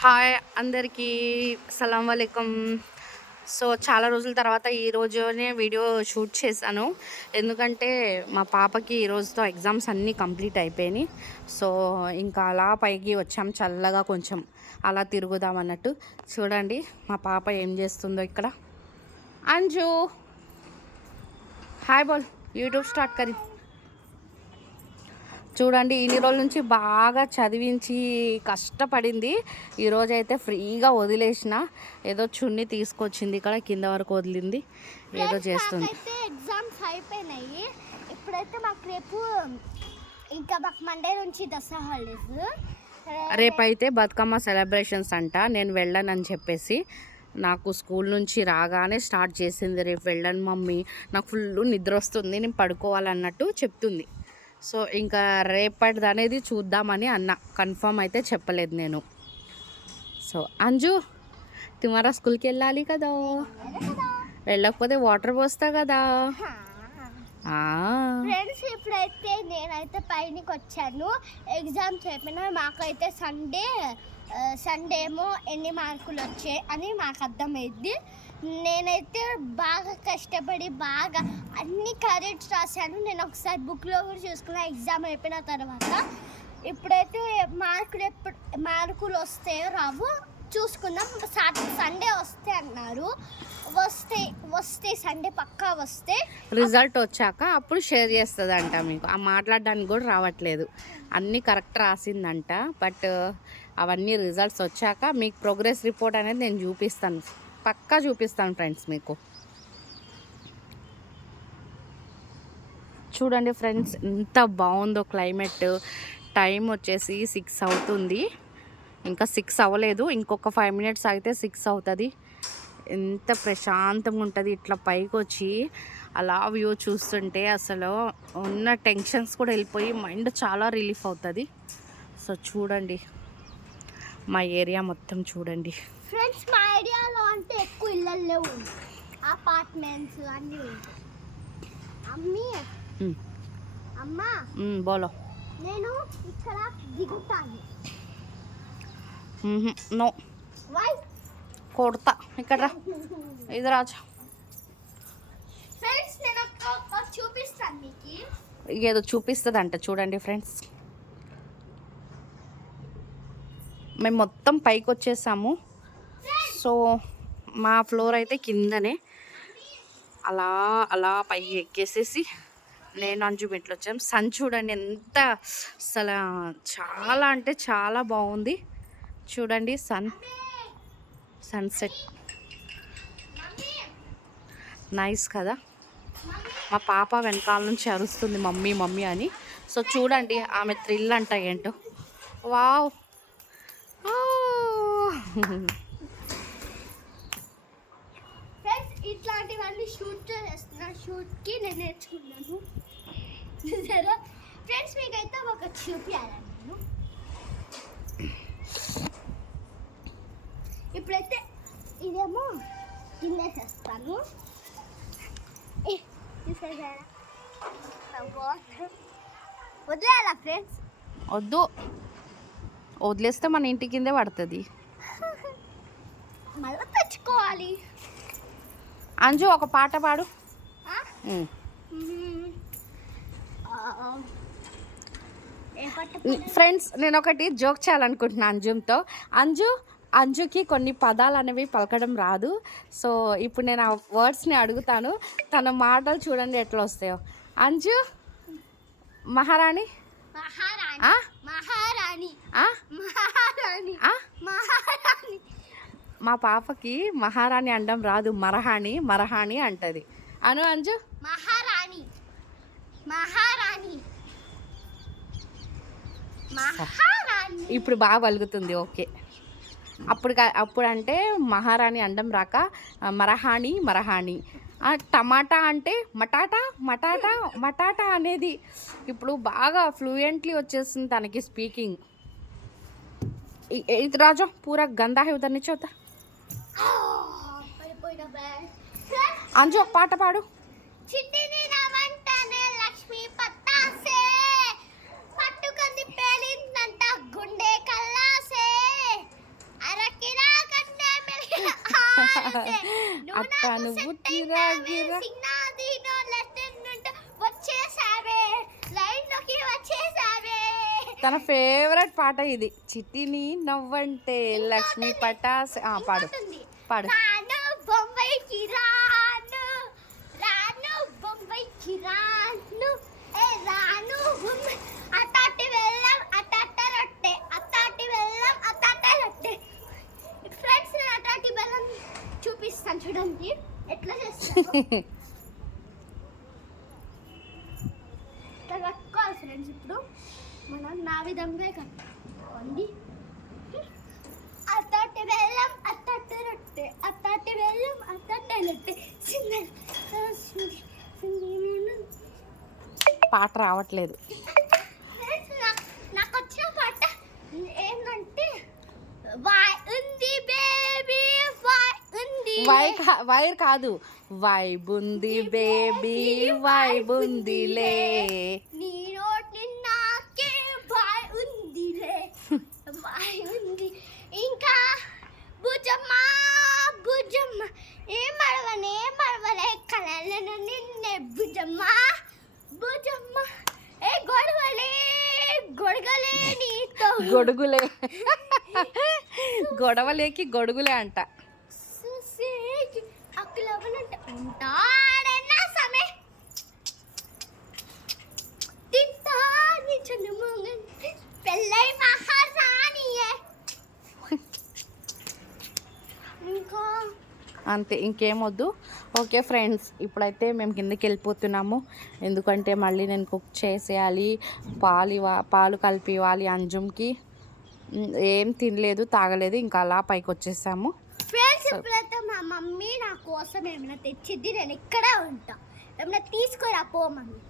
Hi అందరికీ సలాం వాలేకుమ్. So చాలా రోజుల తర్వాత ఈరోజునే వీడియో షూట్ చేశాను. ఎందుకంటే మా పాపకి ఈరోజుతో ఎగ్జామ్స్ అన్నీ కంప్లీట్ అయిపోయినాయి. సో ఇంకా అలా పైకి వచ్చాం, చల్లగా కొంచెం అలా తిరుగుదాం అన్నట్టు. చూడండి మా పాప ఏం చేస్తుందో ఇక్కడ. అంజు హాయ్ బోల్, యూట్యూబ్ స్టార్ట్ కరీ. చూడండి ఇన్ని రోజుల నుంచి బాగా చదివించి కష్టపడింది. ఈరోజైతే ఫ్రీగా వదిలేసిన. ఏదో చున్ని తీసుకొచ్చింది, ఇక్కడ కింద వరకు వదిలింది, ఏదో చేస్తుంది. ఎగ్జామ్స్ అయిపోయినాయి. ఇప్పుడైతే మాకు రేపు ఇంకా మాకు మండే నుంచి దసరా హాలిడేస్. రేపైతే బతుకమ్మ సెలబ్రేషన్స్ అంట. నేను వెళ్ళనని చెప్పేసి నాకు స్కూల్ నుంచి రాగానే స్టార్ట్ చేసింది, రేపు వెళ్ళను మమ్మీ, నాకు ఫుల్ నిద్ర వస్తుంది, నేను పడుకోవాలన్నట్టు చెప్తుంది. సో ఇంకా రేపటిది అనేది చూద్దామని అన్న, కన్ఫర్మ్ అయితే చెప్పలేదు నేను. సో అంజు తుమారా స్కూల్కి వెళ్ళాలి కదా, వెళ్ళకపోతే వాటర్ పోస్తా కదా. ఫ్రెండ్స్ ఇప్పుడైతే నేనైతే పైనకి వచ్చాను. ఎగ్జామ్స్ అయిపోయినా మాకైతే సండే ఏమో ఎన్ని మార్కులు వచ్చాయి అని మాకు అర్థమైంది. నేనైతే బాగా కష్టపడి బాగా అన్ని కరెక్ట్స్ రాశాను. నేను ఒకసారి బుక్లో కూడా చూసుకున్నా ఎగ్జామ్ అయిపోయిన తర్వాత. ఇప్పుడైతే మార్కులు వస్తాయో రావు చూసుకుందాం. సండే వస్తే అన్నారు, వస్తే సండే పక్కా వస్తే రిజల్ట్ వచ్చాక అప్పుడు షేర్ చేస్తుందంట. మీకు ఆ మాట్లాడడానికి కూడా రావట్లేదు, అన్నీ కరెక్ట్ రాసిందంట. బట్ అవన్నీ రిజల్ట్స్ వచ్చాక మీకు ప్రోగ్రెస్ రిపోర్ట్ అనేది నేను చూపిస్తాను, పక్కా చూపిస్తాను ఫ్రెండ్స్ మీకు. చూడండి ఫ్రెండ్స్ ఎంత బాగుందో క్లైమేట్. టైం వచ్చేసి 6 అవుతుంది, ఇంకా 6 అవ్వలేదు, ఇంకొక 5 మినిట్స్ అయితే 6 అవుతుంది. ఎంత ప్రశాంతంగా ఉంటుంది ఇట్లా పైకి వచ్చి అలా వ్యూ చూస్తుంటే. అసలు ఉన్న టెన్షన్స్ కూడా వెళ్ళిపోయి మైండ్ చాలా రిలీఫ్ అవుతుంది. సో చూడండి మా ఏరియా మొత్తం చూడండి ఫ్రెండ్స్. మా ఏరియాలో అంటే ఎక్కువ ఇళ్ళల్లో లేవు, అపార్ట్మెంట్స్ అన్నీ ఉంటాయి. అమ్మా బోలో నేను ఇక్కడ దిగుతాను. నో వై కొడతా, ఇక్కడ ఇది రాజా. ఫ్రెండ్స్ నేను చూపిస్తాను మీకు, ఏదో చూపిస్తుంది అంట. చూడండి ఫ్రెండ్స్ మేము మొత్తం పైకి వచ్చేసాము. సో మా ఫ్లోర్ అయితే కిందనే, అలా అలా పైకి ఎక్కేసేసి నేను అంజు మెట్లు వచ్చాము. సన్ చూడండి ఎంత అసలు చాలా అంటే చాలా బాగుంది. చూడండి సన్సెట్ నైస్ కదా. మా పాప వెనకాల నుంచి అరుస్తుంది మమ్మీ మమ్మీ అని. సో చూడండి ఆమె థ్రిల్ అంట ఏంటో. వావ్ ఇట్లాంటివన్నీ షూట్ చేస్తున్నా, షూట్కి నేను నేర్చుకున్నాను. ఫ్రెండ్స్ మీకైతే ఒక చూపించాలని నేను ఇప్పుడైతే ఇదేమో తినేసేస్తాను. వదిలేయాలా ఫ్రెండ్స్? వద్దు, వదిలేస్తే మన ఇంటి కిందే పడుతుంది. మళ్ళీ తెచ్చుకోవాలి. అంజు ఒక పాట పాడు. ఫ్రెండ్స్ నేను ఒకటి జోక్ చేయాలనుకుంటున్నాను అంజుకి కొన్ని పదాలు అనేవి పలకడం రాదు. సో ఇప్పుడు నేను ఆ వర్డ్స్ని అడుగుతాను, తన మాటలు చూడండి ఎట్లా వస్తాయో. అంజు మహారాణి. మా పాపకి మహారాణి అనడం రాదు, మరహాణి అంటది. అను అంజు. మహారాణి. ఇప్పుడు బాగా పలుకుతుంది. ఓకే, అప్పుడు అంటే మహారాణి అండం రాక మరహాణి. టమాటా అంటే మటాటా అనేది ఇప్పుడు బాగా ఫ్లూయెంట్లీ వచ్చేస్తుంది తనకి స్పీకింగ్. ఇది రాజా పూరా గందా హై ఉదర్ నుంచి అవుతా. అంజు ఒక పాట పాడు. లక్ష్మి పట్టాసే పట్టుకుంది పేలిందంట గుండె కల్లాసే. అట్టా నువ్వు గిరా గిరా వచ్చేసావే లైన్లోకి వచ్చేసావే. తన ఫేవరెట్ పాట ఇది. చిట్టిని నవ్వంటే లక్ష్మి పటాస్. పాడు పాడు. రాను బొంబాయికి రాను, రాను బొంబాయికి రాను, ఏ రాను అట్టాటి వెళ్ళం అట్టాట రొట్టె, అట్టాటి వెళ్ళం అట్టాట రొట్టె. ఫ్రెండ్స్ నేను అట్టాటి బెల్లం చూపిస్తాను చూడండి ఎట్లా చేస్తాను. కట్టుకోవాలి ఫ్రెండ్స్. ఇప్పుడు మనం నా విధంగా కట్టుకోండి. అత్తటి బెల్లం అత్తటి రొట్టె, అత్తటి బెల్లం అత్తటి రొట్టె. పాట రావట్లేదు. నాకు వచ్చిన పాట ఏంటంటే వాయ్ ఉంది బేబీ వాయ్ ఉంది. వైర్ కాదు, వైబ్ ఉంది బేబీ వైబ్ ఉందిలే. నీ నోటి నాకే వాయ్ ఉందిలే, వాయ్ ఉంది. ఇంకా భుజమ్మ భుజమ్మ ఏ మడవలే కళలను నిన్నే భుజమ్మ భుజమ్మ ఏ గొడగలే నీతో గొడుగులే. గొడవలేకి గొడుగులే అంట. అక్కలవలంటే ఉంటాడన్నా సమే తింటా నీ చంద్రమోహన్ పెళ్ళై మహారాణియే. ఇంకా అంతే, ఇంకేమొద్దు. ఓకే ఫ్రెండ్స్, ఇప్పుడైతే మేము కిందకి వెళ్ళిపోతున్నాము. ఎందుకంటే మళ్ళీ నేను కుక్ చేసేయాలి, పాలు కలిపి ఇవ్వాలి అంజుమ్కి. ఏం తినలేదు తాగలేదు, ఇంకా అలా పైకి వచ్చేసాము. ఫ్రెండ్స్ ఇప్పుడైతే మా మమ్మీ నా కోసం ఏమైనా తెచ్చిద్ది, నేను ఇక్కడే ఉంటా. ఏమైనా తీసుకురా పో మమ్మీ.